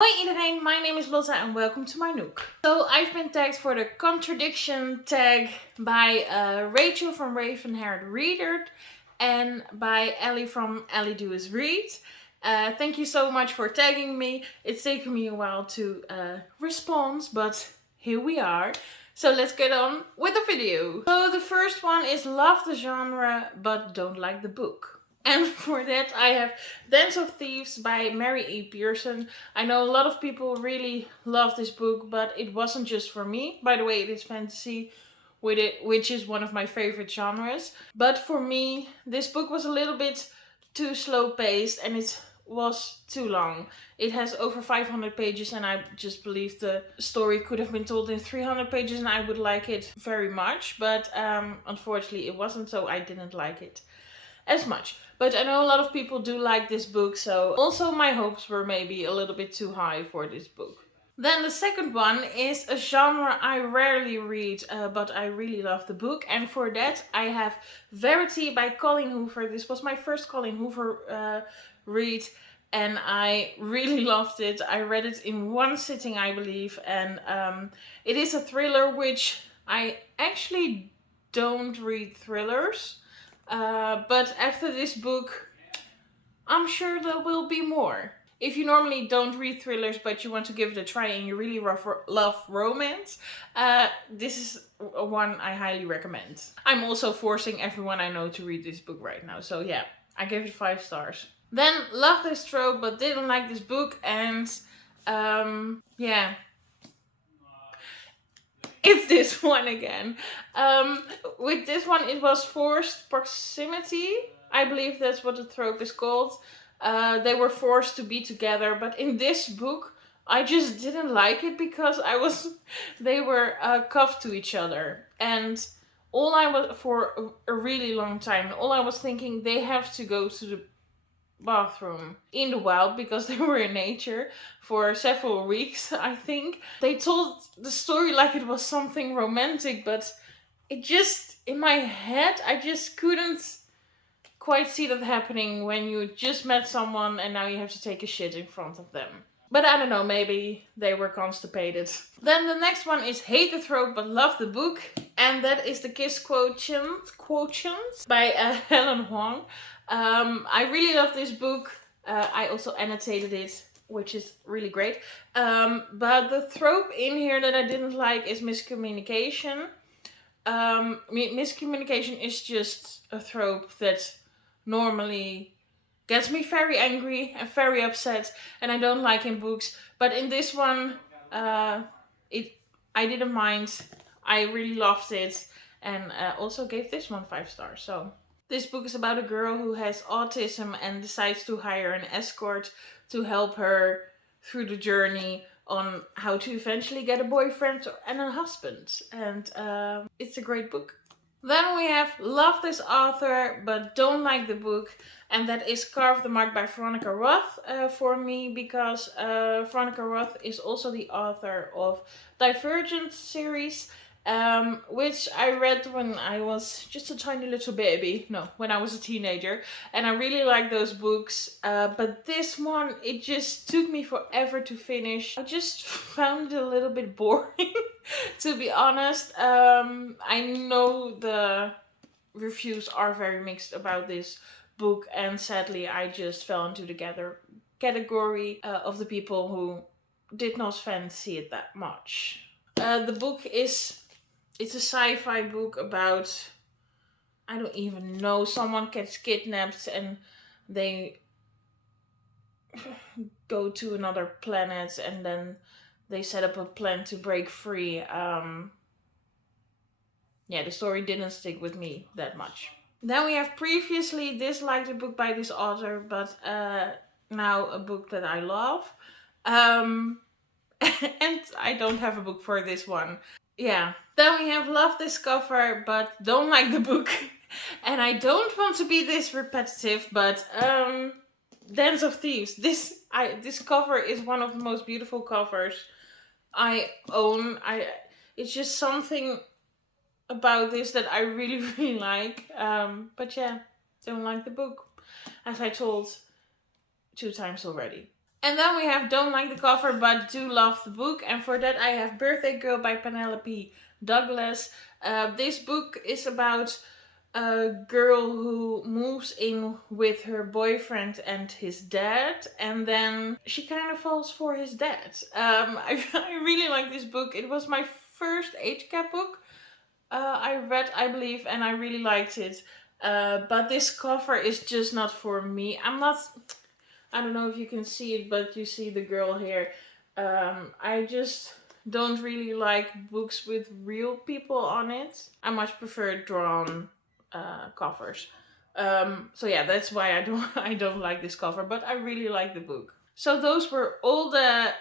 Hoi Iedereen, my name is Lotta and welcome to my Nook. So I've been tagged for the contradiction tag by Rachel from Raven-Haired Reader and by Ellie from Ellie Does Read. Thank you so much for tagging me. It's taken me a while to respond, but here we are. So let's get on with the video. So the first one is love the genre but don't like the book. And for that I have Dance of Thieves by Mary E. Pearson. I know a lot of people really love this book, but it wasn't just for me. By the way, it is fantasy, which is one of my favorite genres. But for me, this book was a little bit too slow paced and it was too long. It has over 500 pages and I just believe the story could have been told in 300 pages and I would like it very much. But unfortunately it wasn't, so I didn't like it as much. But I know a lot of people do like this book, so also my hopes were maybe a little bit too high for this book. Then the second one is a genre I rarely read, but I really love the book. And for that I have Verity by Colleen Hoover. This was my first Colleen Hoover read and I really loved it. I read it in one sitting, I believe. And it is a thriller, which I actually don't read thrillers. But after this book, I'm sure there will be more. If you normally don't read thrillers but you want to give it a try and you really love romance, this is one I highly recommend. I'm also forcing everyone I know to read this book right now, so yeah, I gave it 5 stars. Then love this trope but didn't like this book, and yeah, it's this one again. With this one it was forced proximity. I believe that's what the trope is called. They were forced to be together, but in this book I just didn't like it because they were cuffed to each other, and all I was for a really long time, all I was thinking, they have to go to the bathroom in the wild because they were in nature for several weeks, I think. They told the story like it was something romantic, but it just, in my head, I just couldn't quite see that happening when you just met someone and now you have to take a shit in front of them. But I don't know, maybe they were constipated. Then the next one is Hate the Trope but Love the Book. And that is The Kiss Quotient by Helen Huang. I really love this book. I also annotated it, which is really great. But the trope in here that I didn't like is miscommunication. Miscommunication is just a trope that normally gets me very angry and very upset, and I don't like in books. But in this one, I didn't mind. I really loved it, and also gave this one 5 stars. So this book is about a girl who has autism and decides to hire an escort to help her through the journey on how to eventually get a boyfriend and a husband. And it's a great book. Then we have Love This Author but Don't Like the Book, and that is Carve the Mark by Veronica Roth for me, because Veronica Roth is also the author of Divergent series, which I read when I was just a tiny little baby. No, when I was a teenager. And I really like those books. But this one, it just took me forever to finish. I just found it a little bit boring, to be honest. I know the reviews are very mixed about this book, and sadly I just fell into the category of the people who did not fancy it that much. The book it's a sci-fi book about, I don't even know, someone gets kidnapped and they go to another planet and then they set up a plan to break free. Yeah, the story didn't stick with me that much. Then we have previously disliked a book by this author, but now a book that I love. And I don't have a book for this one. Yeah. Then we have Love This Cover but Don't Like the Book. And I don't want to be this repetitive, but Dance of Thieves. This cover is one of the most beautiful covers I own. It's just something about this that I really, really like. But yeah, don't like the book, as I told 2 times already. And then we have Don't Like the Cover But Do Love the Book. And for that I have Birthday Girl by Penelope Douglas. This book is about a girl who moves in with her boyfriend and his dad, and then she kind of falls for his dad. I really like this book. It was my first age gap book I read, I believe, and I really liked it. But this cover is just not for me. I don't know if you can see it, but you see the girl here. I just don't really like books with real people on it. I much prefer drawn covers. So yeah, that's why I don't like this cover, but I really like the book. So those were all the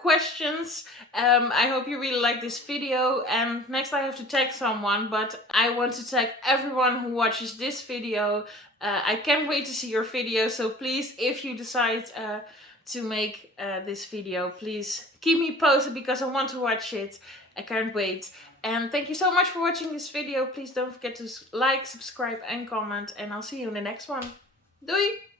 questions. I hope you really like this video. And next I have to tag someone, but I want to tag everyone who watches this video. I can't wait to see your video. So please, if you decide to make this video, please keep me posted because I want to watch it. I can't wait. And thank you so much for watching this video. Please don't forget to like, subscribe and comment. And I'll see you in the next one. Doei!